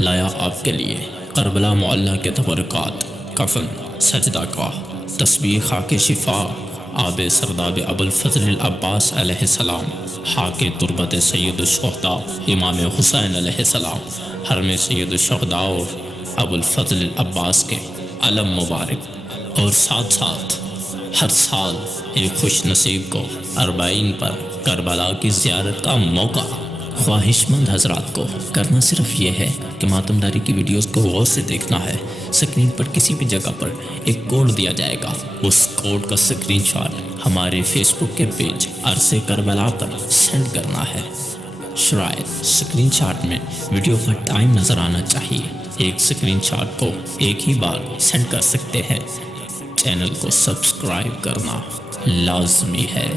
लाया आपके लिए करबला मोहल्ला के तबरकात, कफन, सजदा का, तस्बीह खाके शिफा, आब सरदाब अबुल फजल अब्बास अलैहिस्सलाम, हाके तुरबत सैयद शुहदा इमाम हुसैन अलैहिस्सलाम, हरम सैयद शुहदा और अबुल फजल अब्बास के अलम मुबारक, और साथ साथ हर साल एक खुश नसीब को अरबाइन पर करबला की ज़ियारत का मौका ख्वाहिशमंद हजरात को करना सिर्फ ये है कि मातमदारी की वीडियोस को गौर से देखना है। स्क्रीन पर किसी भी जगह पर एक कोड दिया जाएगा, उस कोड का स्क्रीनशॉट हमारे फेसबुक के पेज अरसे करबला पर सेंड करना है। शायद स्क्रीनशॉट में वीडियो का टाइम नज़र आना चाहिए। एक स्क्रीनशॉट को एक ही बार सेंड कर सकते हैं। चैनल को सब्सक्राइब करना लाजमी है।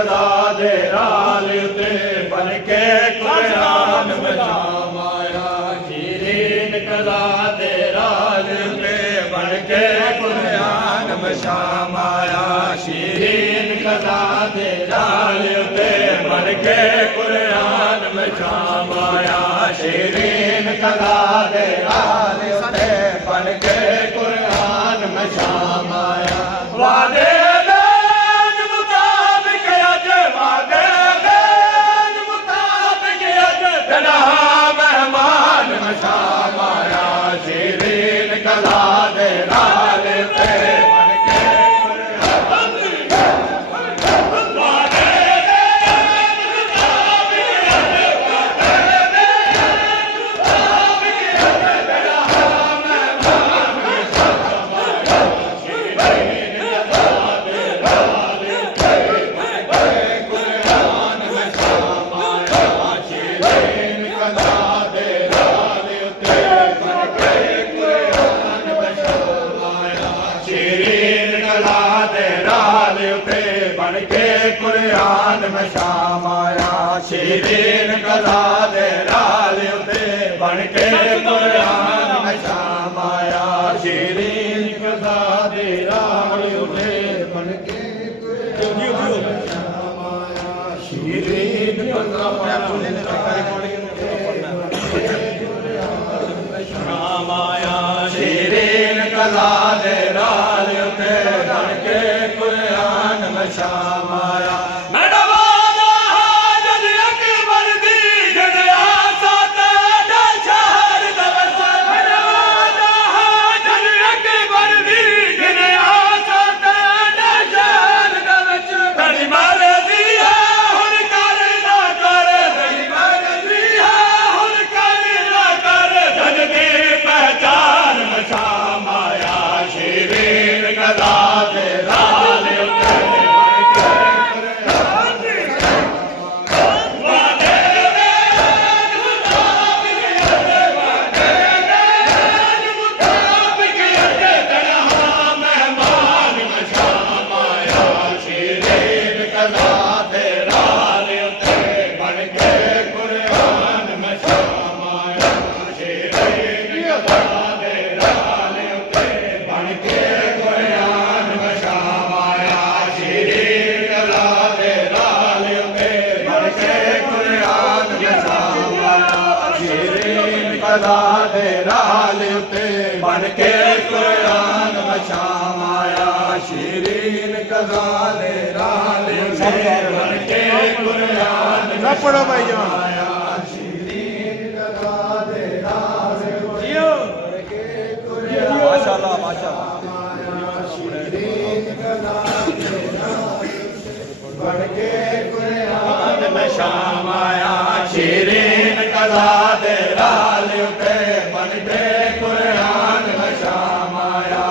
कदा दे राल उते बन के कुरान में शाम आया शीरीन कदा दे राल उते बन के कुरान में शाम आया शीरीन कदा दे राल उते बन के कुरान में शाम आया शीरीन कदा दे राल उते बन के कुरान में शाम आया वादे कुरान में शाम आया शीरीन कदा दे राल उते बन के कुरान में शाम आया शीरीन कदा दे राल उते बन के कुरान में शाम आया शीरीन कदा शाम आया शीरीन कदा दे राल उते बन के कुरान में शाम आया कदा दे राल उते बन के कुरान में शाम आया शीरीन कदा दे राल उते बन के कुरान में पढ़ो भाई आया शीरीन कदा दे राल उते बन के कुरान माशाअल्लाह माशाअल्लाह शीरीन कदा दे राल बन के कुरान में शाम आया शीरीन कदा दे राल उते बन के कुरान में शाम आया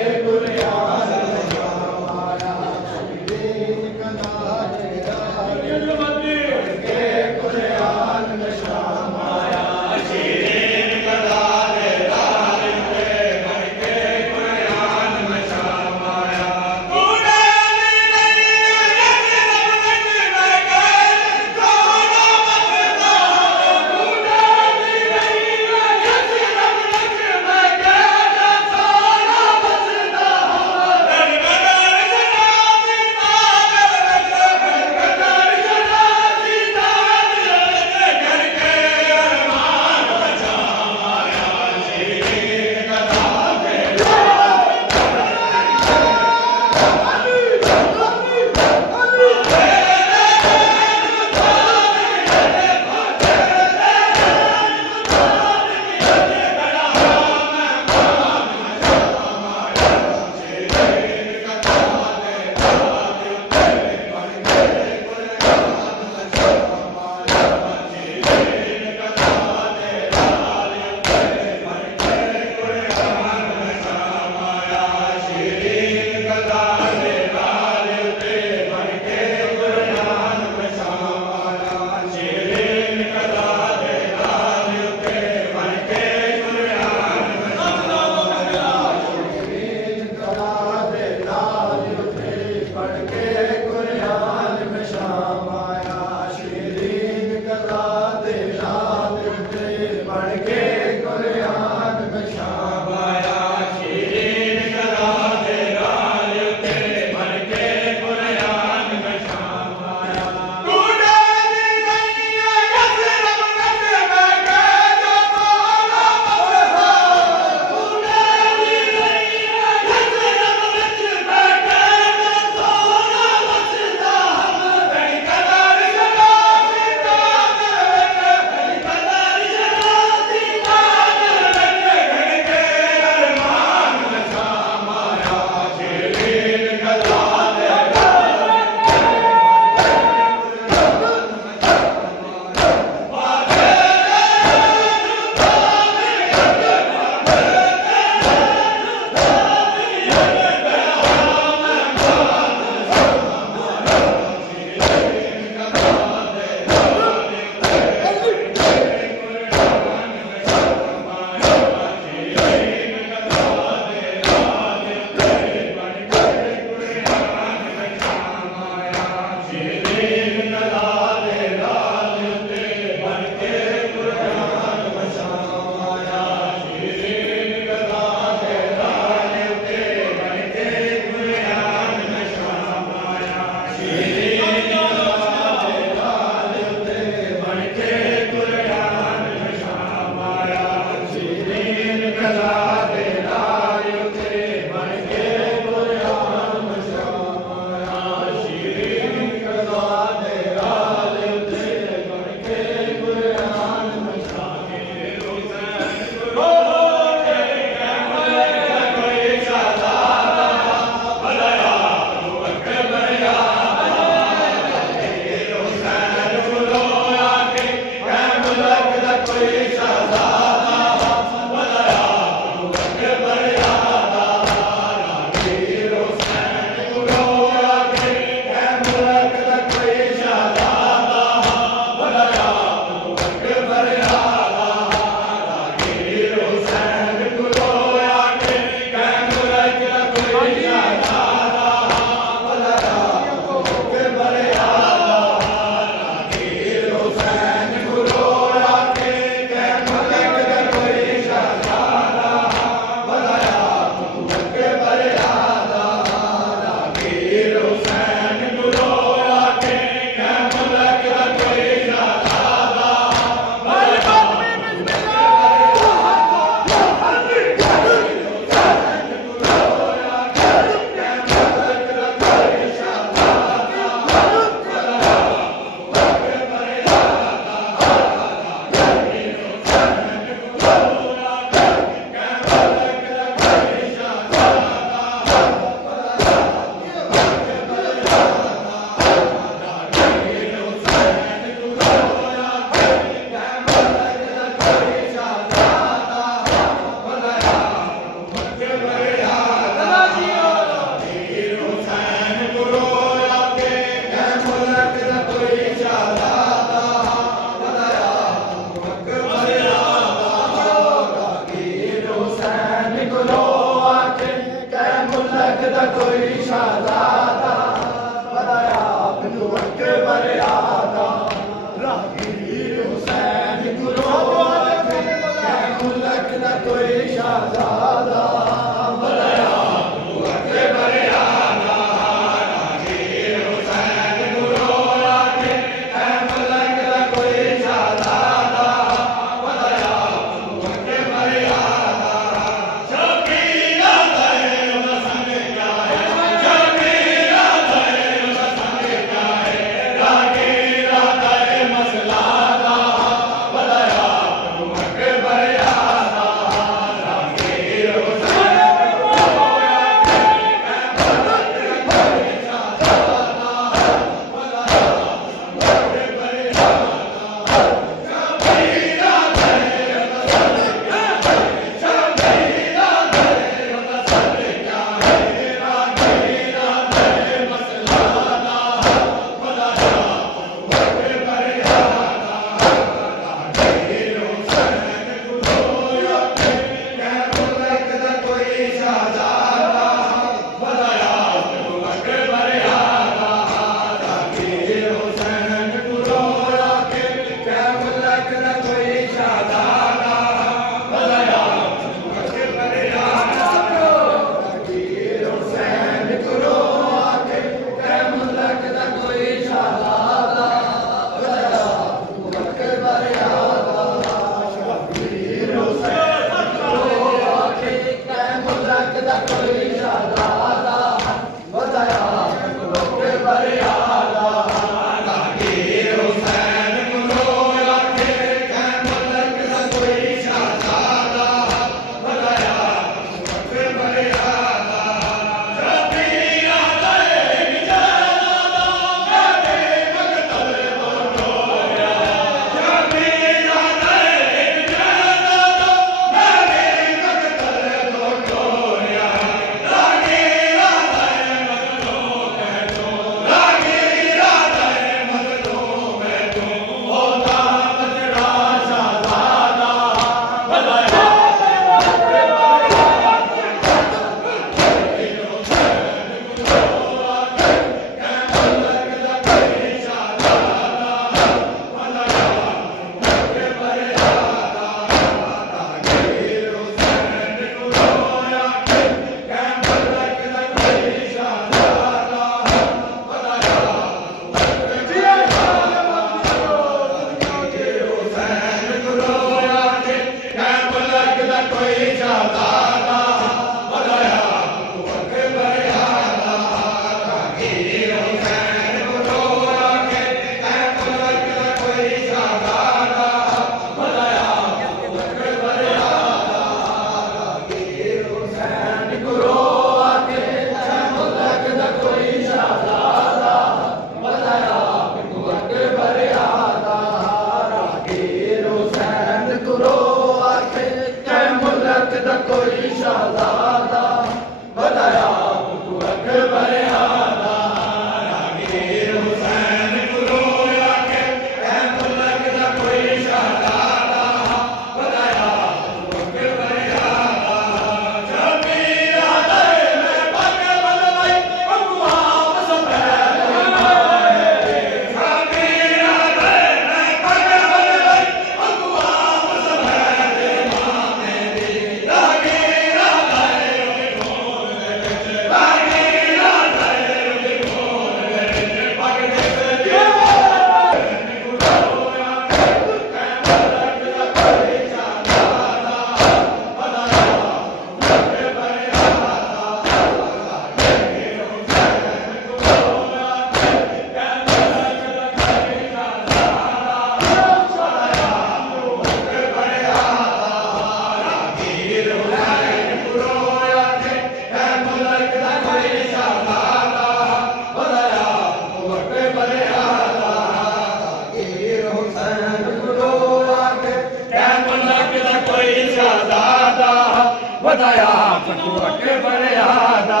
ਵਧਾਇਆ ਫਟੂ ਅੱਗੇ ਬਰਿਆਦਾ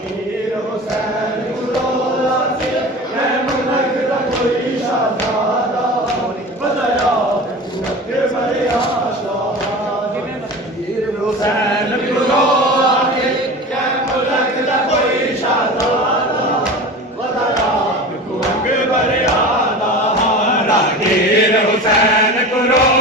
ਹੀਰ ਹੁਸੈਨ ਗੁਰੂ ਮੈਂ ਮੁਲਕ ਦਾ ਕੋਈ ਸ਼ਾਹਜ਼ਾਦਾ ਵਧਾਇਆ ਫਟੂ ਅੱਗੇ ਬਰਿਆਦਾ ਹੀਰ ਹੁਸੈਨ ਗੁਰੂ ਮੈਂ ਮੁਲਕ ਦਾ ਕੋਈ ਸ਼ਾਹਜ਼ਾਦਾ ਵਧਾਇਆ ਫਟੂ ਅੱਗੇ ਬਰਿਆਦਾ ਰਾਗੀਰ ਹੁਸੈਨ ਗੁਰੂ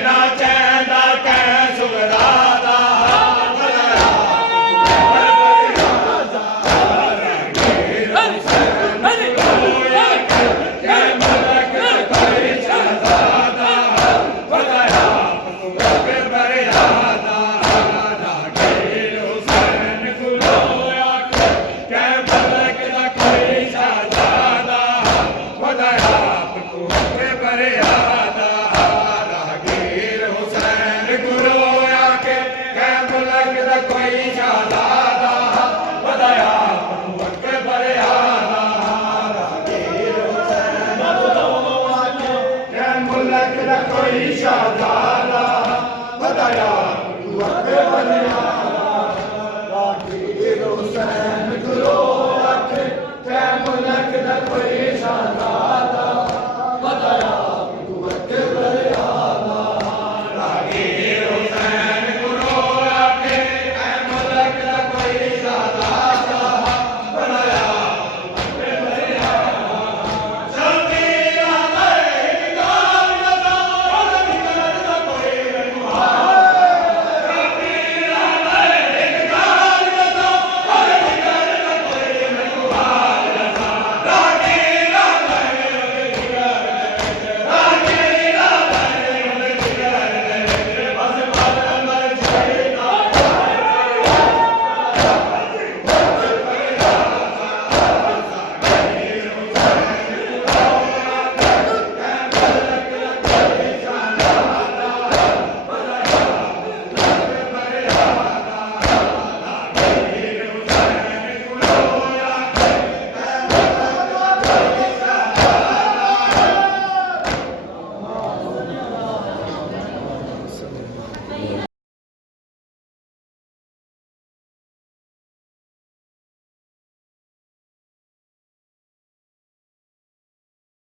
ਨਾਚੇ कोई शहजादा बताया तू अकबर हुसैन गुरो अख कै मुल्क दा कोई शहजादा